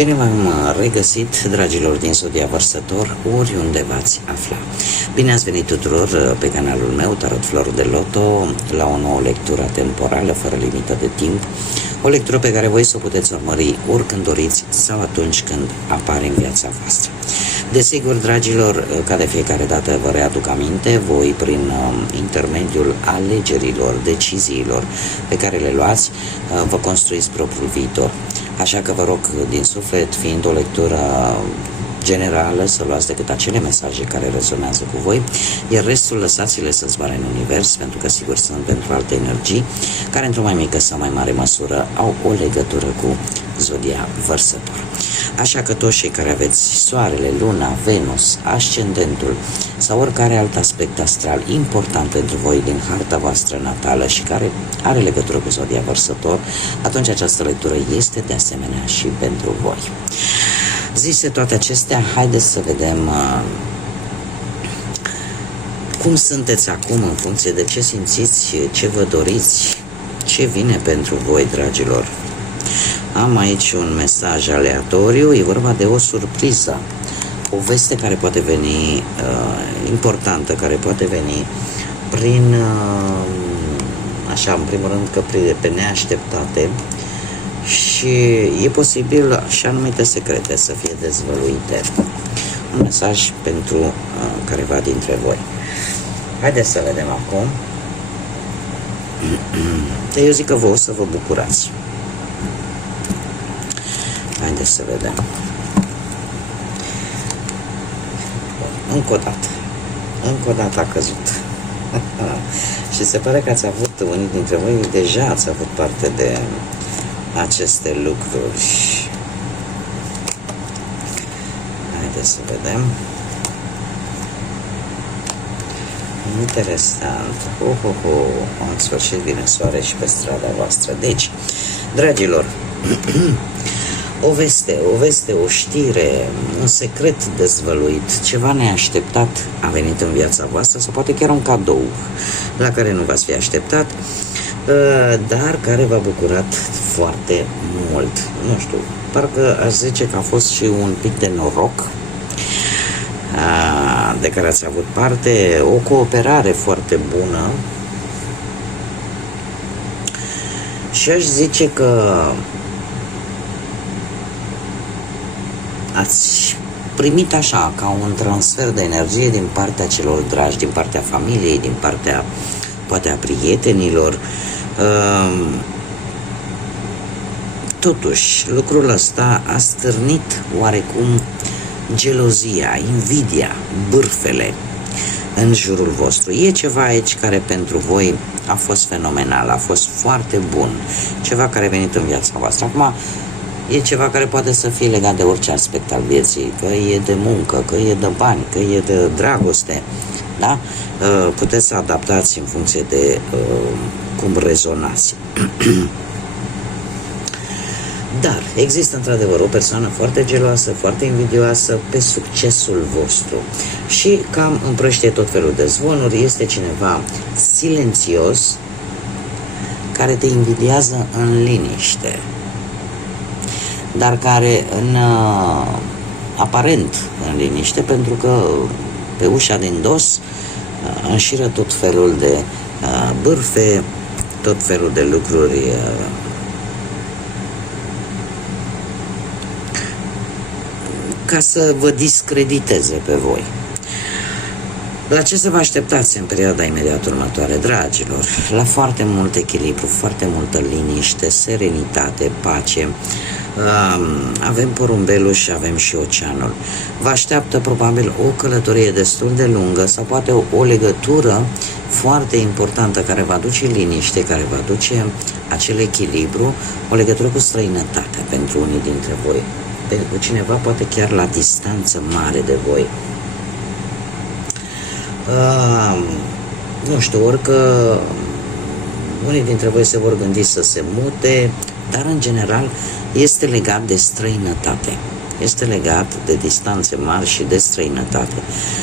Bine v-am regăsit, dragilor din Zodia Vărsător, oriunde v-ați afla. Bine ați venit tuturor pe canalul meu, Tarot Florul de Loto, la o nouă lectură temporală, fără limită de timp. O lectură pe care voi să o puteți urmări oricând doriți sau atunci când apare în viața voastră. Desigur, dragilor, ca de fiecare dată vă readuc aminte, voi prin intermediul alegerilor, deciziilor pe care le luați, vă construiți propriul viitor. Așa că vă rog din suflet, fiind o lectură generală, să luați decât acele mesaje care rezonează cu voi, iar restul lăsați-le să zboare în univers, pentru că sigur sunt pentru alte energii, care într-o mai mică sau mai mare măsură au o legătură cu Zodia Vărsător. Așa că toți cei care aveți Soarele, Luna, Venus, Ascendentul sau oricare alt aspect astral important pentru voi din harta voastră natală și care are legătură cu Zodia Vărsător, atunci această lectură este de asemenea și pentru voi. Zise toate acestea, haideți să vedem cum sunteți acum în funcție de ce simțiți, ce vă doriți, ce vine pentru voi, dragilor. Am aici un mesaj aleatoriu, e vorba de o surpriză, o veste care poate veni importantă, care poate veni prin, așa, în primul rând că pe neașteptate, și e posibil și anumite secrete să fie dezvăluite. Un mesaj pentru careva dintre voi. Haideți să vedem acum. Eu zic că vă o să vă bucurați. Haideți să vedem. Încă o dată a căzut. Și se pare că ați avut, unii dintre voi deja ați avut parte de aceste lucruri. Haideți să vedem. Interesant. În sfârșit vine soare și pe strada voastră. Deci, dragilor, o veste, o știre, un secret dezvăluit, ceva neașteptat a venit în viața voastră, sau poate chiar un cadou la care nu v-ați fi așteptat, dar care v-a bucurat foarte mult. Nu știu, parcă aș zice că a fost și un pic de noroc de care ați avut parte, o cooperare foarte bună, și aș zice că ați primit așa, ca un transfer de energie din partea celor dragi, din partea familiei, din partea poate a prietenilor. Totuși, lucrul ăsta a stârnit oarecum gelozia, invidia, bârfele în jurul vostru. E ceva aici care pentru voi a fost fenomenal, a fost foarte bun, ceva care a venit în viața voastră. Acum, e ceva care poate să fie legat de orice aspect al vieții, că e de muncă, că e de bani, că e de dragoste, da? Puteți să adaptați în funcție de cum rezonați. Dar există într-adevăr o persoană foarte geloasă, foarte invidioasă pe succesul vostru și cam împrăștie tot felul de zvonuri. Este cineva silențios care te invidiază în liniște, dar care aparent în liniște, pentru că pe ușa din dos înșiră tot felul de bârfe, tot felul de lucruri ca să vă discrediteze pe voi. La ce să vă așteptați în perioada imediat următoare, dragilor? La foarte mult echilibru, foarte multă liniște, serenitate, pace. Avem porumbelul și avem și oceanul. Vă așteaptă probabil o călătorie destul de lungă sau poate o legătură foarte importantă care va aduce liniște, care va aduce acel echilibru, o legătură cu străinătatea pentru unii dintre voi, cu cineva poate chiar la distanță mare de voi. Nu știu, orică unii dintre voi se vor gândi să se mute, dar în general este legat de străinătate. Este legat de distanțe mari și de străinătate.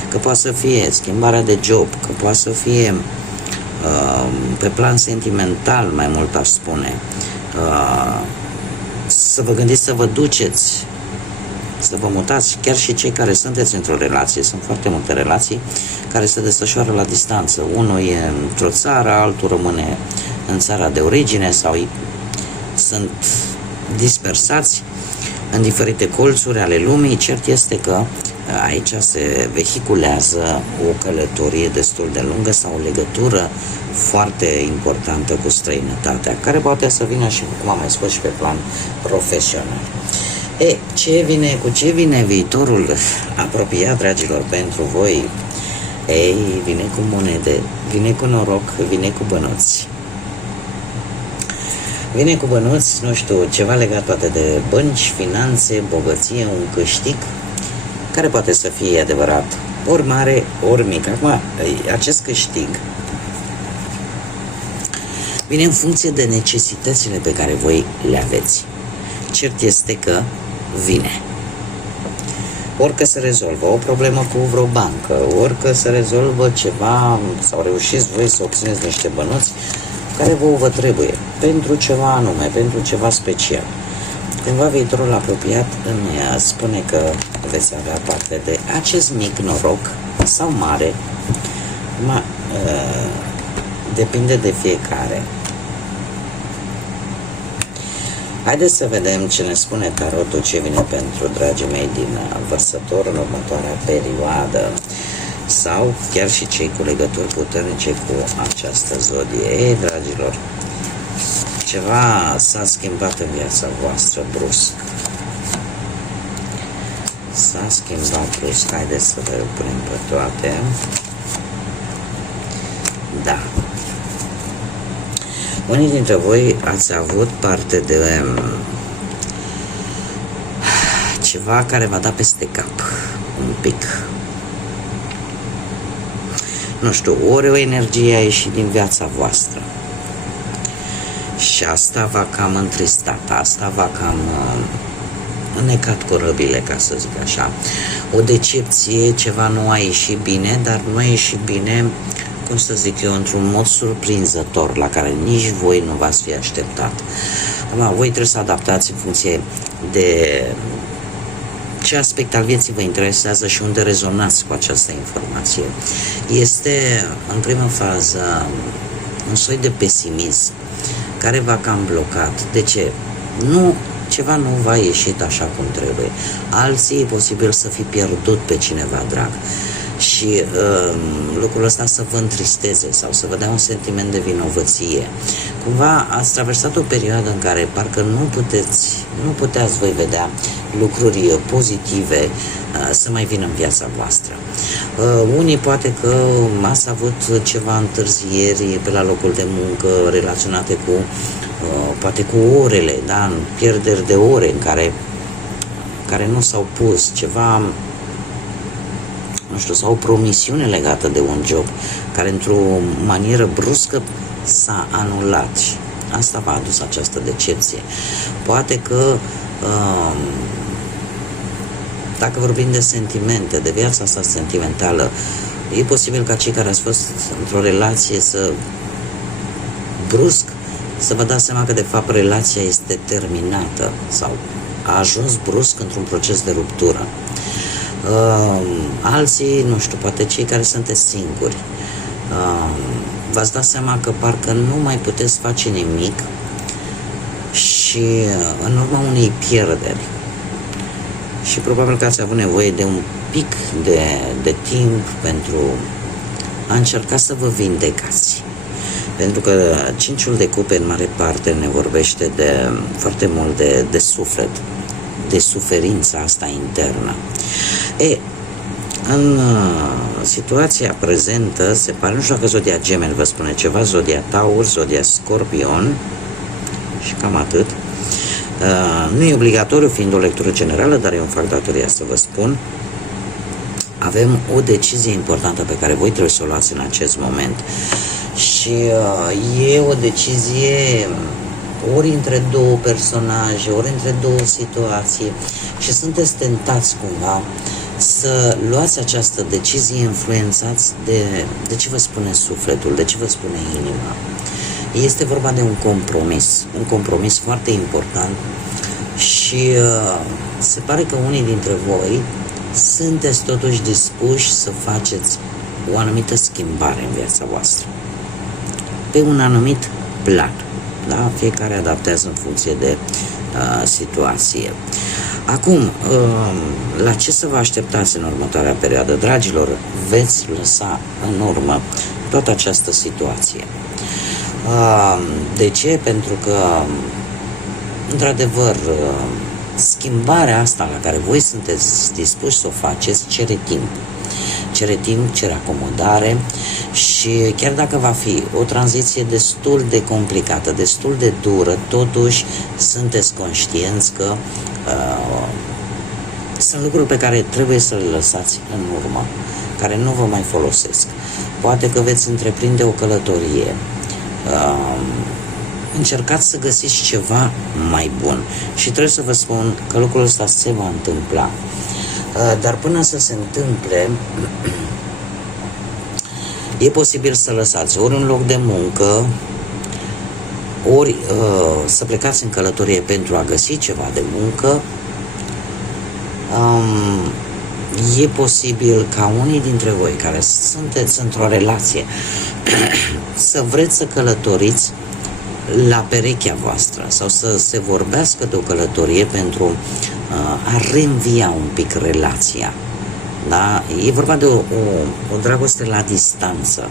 Că poate să fie schimbarea de job, că poate să fie pe plan sentimental, mai mult aș spune, să vă gândiți să vă duceți să vă mutați, chiar și cei care sunteți într-o relație. Sunt foarte multe relații care se desfășoară la distanță. Unul e într-o țară, altul rămâne în țara de origine sau sunt dispersați în diferite colțuri ale lumii. Cert este că aici se vehiculează o călătorie destul de lungă sau o legătură foarte importantă cu străinătatea, care poate să vină și, cum am mai spus, și pe plan profesional. Cu ce vine viitorul apropiat, dragilor, pentru voi? Vine cu monede, vine cu noroc, vine cu bănuți. Vine cu bănuți, nu știu, ceva legat poate de bănci, finanțe, bogăție, un câștig, care poate să fie adevărat, ori mare, ori mic. Acum, acest câștig vine în funcție de necesitățile pe care voi le aveți. Cert este că vine. Orică se rezolvă o problemă cu vreo bancă, orică se rezolvă ceva, sau reușiți voi să obțineți niște bănuți care vă trebuie, pentru ceva anume, pentru ceva special. Cândva viitorul apropiat îmi spune că veți avea parte de acest mic noroc sau mare, depinde de fiecare. Haideți să vedem ce ne spune tarotul, ce vine pentru dragii mei din Vărsător în următoarea perioadă, sau chiar și cei cu legături puternice cu această zodie. Dragilor, ceva s-a schimbat în viața voastră brusc. S-a schimbat brusc. Haideți să le punem pe toate. Da. Unii dintre voi ați avut parte de ceva care v-a dat peste cap un pic. Nu știu, ori o energie a ieșit din viața voastră și asta v-a cam întristat, asta v-a cam înnecat corăbile, ca să zic așa. O decepție, ceva nu a ieșit bine, dar nu a ieșit bine, cum să zic eu, într-un mod surprinzător, la care nici voi nu v-ați fi așteptat. Voi trebuie să adaptați în funcție de ce aspect al vieții vă interesează și unde rezonați cu această informație. Este, în prima fază, un soi de pesimism care v-a cam blocat. De ce? Ceva nu v-a ieșit așa cum trebuie. Alții e posibil să fi pierdut pe cineva drag și lucrul ăsta să vă întristeze sau să vă dea un sentiment de vinovăție. Cumva ați traversat o perioadă în care parcă nu puteați voi vedea lucruri pozitive să mai vină în viața voastră. Unii poate că ați avut ceva întârzieri pe la locul de muncă relaționate cu poate cu orele, da? Pierderi de ore în care nu s-au pus, ceva, nu știu, sau o promisiune legată de un job care într-o manieră bruscă s-a anulat și asta v-a adus această decepție. Poate că dacă vorbim de sentimente, de viața asta sentimentală, e posibil ca cei care ați fost într-o relație să brusc să vă dați seama că de fapt relația este terminată sau a ajuns brusc într-un proces de ruptură. Alții, nu știu, poate cei care sunteți singuri, v-ați dat seama că parcă nu mai puteți face nimic și în urma unei pierderi. Și probabil că ați avut nevoie de un pic de timp pentru a încerca să vă vindecați. Pentru că cinciul de cupe în mare parte ne vorbește foarte mult de suflet, de suferința asta internă. În situația prezentă, se pare, nu știu dacă zodia Gemeni vă spune ceva, zodia Taur, zodia Scorpion și cam atât. Nu e obligatoriu, fiind o lectură generală, dar eu îmi fac datoria să vă spun. Avem o decizie importantă pe care voi trebuie să o luați în acest moment. Și e o decizie ori între două personaje, ori între două situații și sunteți tentați cumva să luați această decizie influențați de ce vă spune sufletul, de ce vă spune inima. Este vorba de un compromis foarte important Și se pare că unii dintre voi sunteți totuși dispuși să faceți o anumită schimbare în viața voastră, pe un anumit plan. Da? Fiecare adaptează în funcție de situație. Acum, la ce să vă așteptați în următoarea perioadă, dragilor? Veți lăsa în urmă toată această situație. De ce? Pentru că, într-adevăr, schimbarea asta la care voi sunteți dispuși să o faceți cere timp. Cere timp, cere acomodare și chiar dacă va fi o tranziție destul de complicată, destul de dură, totuși sunteți conștienți că sunt lucruri pe care trebuie să le lăsați în urmă, care nu vă mai folosesc. Poate că veți întreprinde o călătorie. Încercați să găsiți ceva mai bun și trebuie să vă spun că lucrul ăsta se va întâmpla. Dar până să se întâmple, e posibil să lăsați ori un loc de muncă, ori să plecați în călătorie pentru a găsi ceva de muncă. E posibil ca unii dintre voi care sunteți într-o relație să vreți să călătoriți la perechea voastră sau să se vorbească de o călătorie pentru a reînvia un pic relația. Da? E vorba de o dragoste la distanță,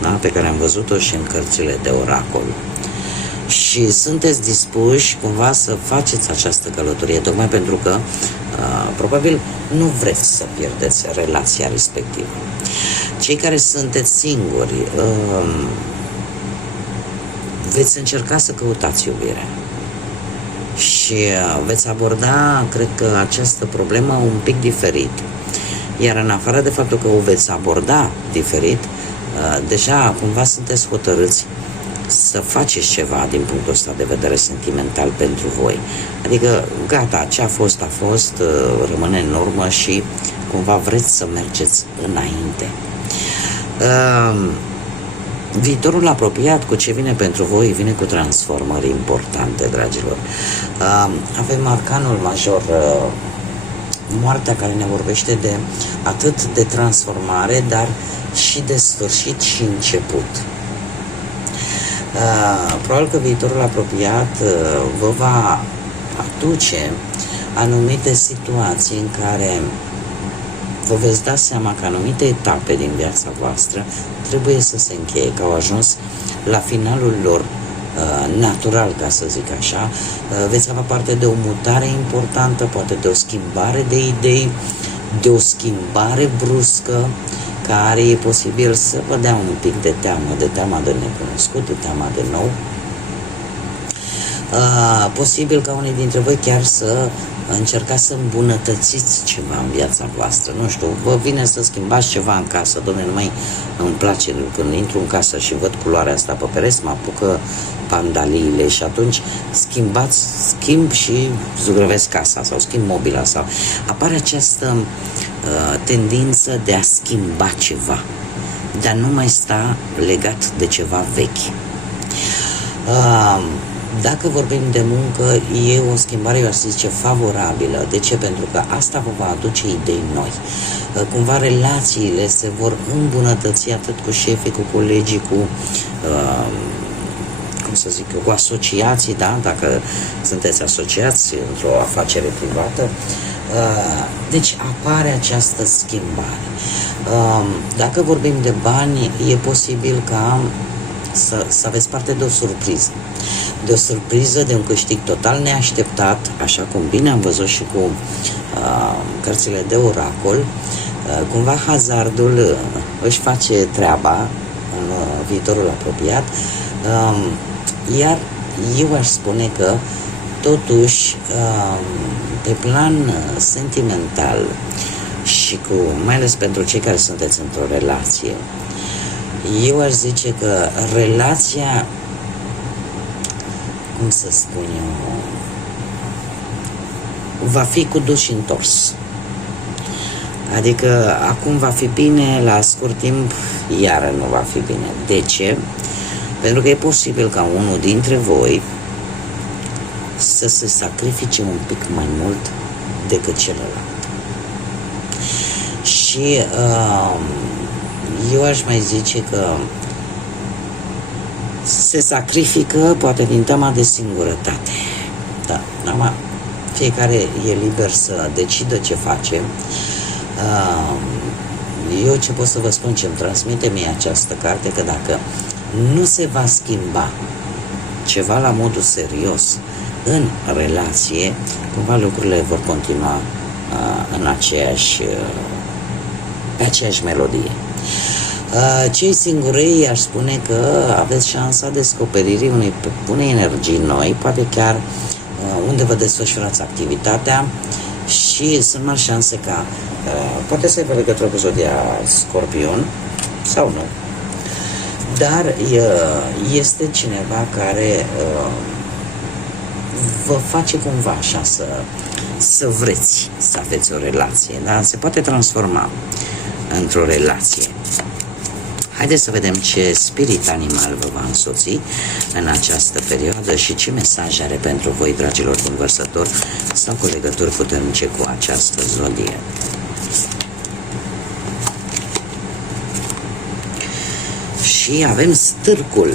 da? Pe care am văzut-o și în cărțile de oracol. Și sunteți dispuși cumva să faceți această călătorie, tocmai pentru că probabil nu vreți să pierdeți relația respectivă. Cei care sunteți singuri, veți încerca să căutați iubirea și veți aborda, cred că, această problemă un pic diferit. Iar în afară de faptul că o veți aborda diferit, deja cumva sunteți hotărâți să faceți ceva din punctul ăsta de vedere sentimental pentru voi. Adică, gata, ce a fost, rămâne în urmă și cumva vreți să mergeți înainte. Viitorul apropiat, cu ce vine pentru voi, vine cu transformări importante, dragilor. Avem arcanul major, moartea, care ne vorbește de atât de transformare, dar și de sfârșit și început. Probabil că viitorul apropiat vă va aduce anumite situații în care vă veți da seama că anumite etape din viața voastră trebuie să se încheie, că au ajuns la finalul lor natural, ca să zic așa. Veți avea parte de o mutare importantă, poate de o schimbare de idei, de o schimbare bruscă, care e posibil să vă dea un pic de teama de necunoscut, de teama de nou. Posibil ca unii dintre voi chiar să încercați să îmbunătățiți ceva în viața voastră. Nu știu, vă vine să schimbați ceva în casă. Dom'le, nu mai îmi place când intru în casă și văd culoarea asta pe pereți, mă apucă pandaliile și atunci schimb și zugrăvesc casa sau schimb mobila sau apare această tendință de a schimba ceva, de a nu mai sta legat de ceva vechi. Dacă vorbim de muncă, e o schimbare, eu aș zice, favorabilă. De ce? Pentru că asta vă va aduce idei noi. Cumva relațiile se vor îmbunătăți atât cu șefii, cu colegii, cu cu asociații, da? Dacă sunteți asociați într-o afacere privată. Deci apare această schimbare. Dacă vorbim de bani, e posibil ca să aveți parte de o surpriză. De o surpriză, de un câștig total neașteptat, așa cum bine am văzut și cu cărțile de oracol. Cumva hazardul își face treaba în viitorul apropiat, iar eu aș spune că totuși pe plan sentimental și mai ales pentru cei care sunteți într-o relație, eu aș zice că relația, cum să spun eu, va fi cu dus și întors. Adică acum va fi bine, la scurt timp iară nu va fi bine. De ce? Pentru că e posibil ca unul dintre voi să se sacrifice un pic mai mult decât celălalt. Și eu aș mai zice că se sacrifică poate din teama de singurătate. Da, acum fiecare e liber să decidă ce face. Eu ce pot să vă spun, ce îmi transmite mie această carte, că dacă nu se va schimba ceva la modul serios în relație, cumva lucrurile vor continua pe aceeași melodie. Cei singurei aș spune că aveți șansa descoperirii unei bune energii noi, poate chiar unde vă desfășurați activitatea, și sunt mari șanse ca poate să aibă legătură cu zodia Scorpion sau nu, dar este cineva care vă face cumva așa să vreți să aveți o relație, dar se poate transforma într-o relație. Haideți să vedem ce spirit animal vă va însoți în această perioadă și ce mesaj are pentru voi, dragilor din Vărsător, sau cu legături puternice cu această zodie. Și avem stârcul,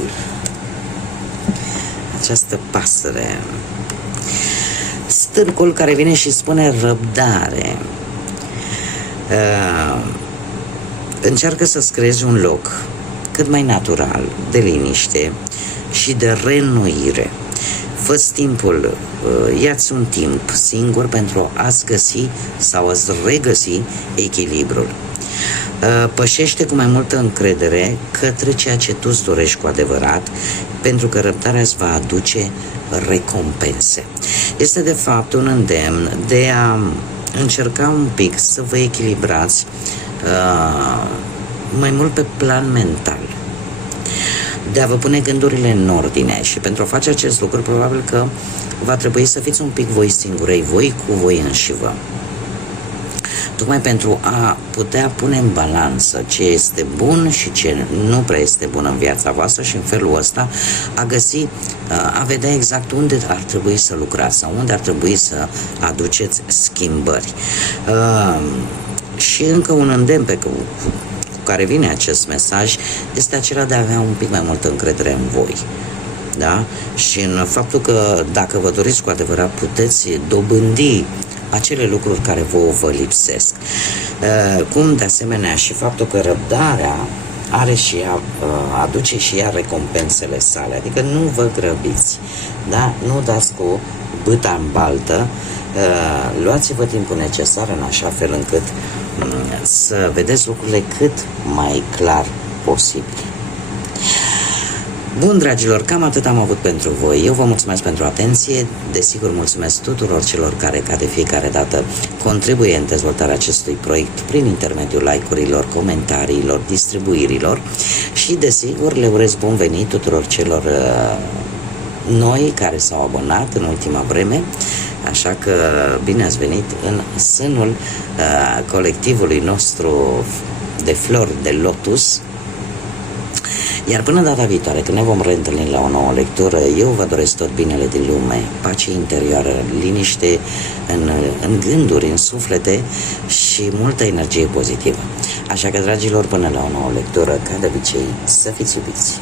această pasăre. Stârcul care vine și spune răbdare. Încearcă să-ți creezi un loc cât mai natural, de liniște și de reînnoire. Fă-ți timpul, ia-ți un timp singur pentru a-ți găsi sau a-ți regăsi echilibrul. Pășește cu mai multă încredere către ceea ce tu îți dorești cu adevărat, pentru că răbdarea îți va aduce recompense. Este de fapt un îndemn de a încerca un pic să vă echilibrați mai mult pe plan mental, de a vă pune gândurile în ordine, și pentru a face acest lucru probabil că va trebui să fiți un pic voi singurei, voi cu voi înșivă, tocmai pentru a putea pune în balanță ce este bun și ce nu prea este bun în viața voastră și în felul ăsta a vedea exact unde ar trebui să lucrați sau unde ar trebui să aduceți schimbări. Și încă un îndemn cu care vine acest mesaj este acela de a avea un pic mai multă încredere în voi. Da? Și în faptul că dacă vă doriți cu adevărat, puteți dobândi acele lucruri care vă lipsesc. Cum de asemenea și faptul că răbdarea are și ea, aduce și ea recompensele sale. Adică nu vă grăbiți, da? Nu dați cu bâta în baltă, luați-vă timpul necesar în așa fel încât să vedeți lucrurile cât mai clar posibil. Bun, dragilor, cam atât am avut pentru voi. Eu vă mulțumesc pentru atenție. Desigur, mulțumesc tuturor celor care, ca de fiecare dată, contribuie în dezvoltarea acestui proiect prin intermediul like-urilor, comentariilor, distribuirilor și, desigur, le urez bun venit tuturor celor noi care s-au abonat în ultima vreme. Așa că bine ați venit în sânul colectivului nostru de flori de lotus. Iar până data viitoare, când ne vom reîntâlni la o nouă lectură, eu vă doresc tot binele din lume, pace interioară, liniște în gânduri, în suflete și multă energie pozitivă. Așa că, dragilor, până la o nouă lectură, ca de obicei, să fiți iubiți!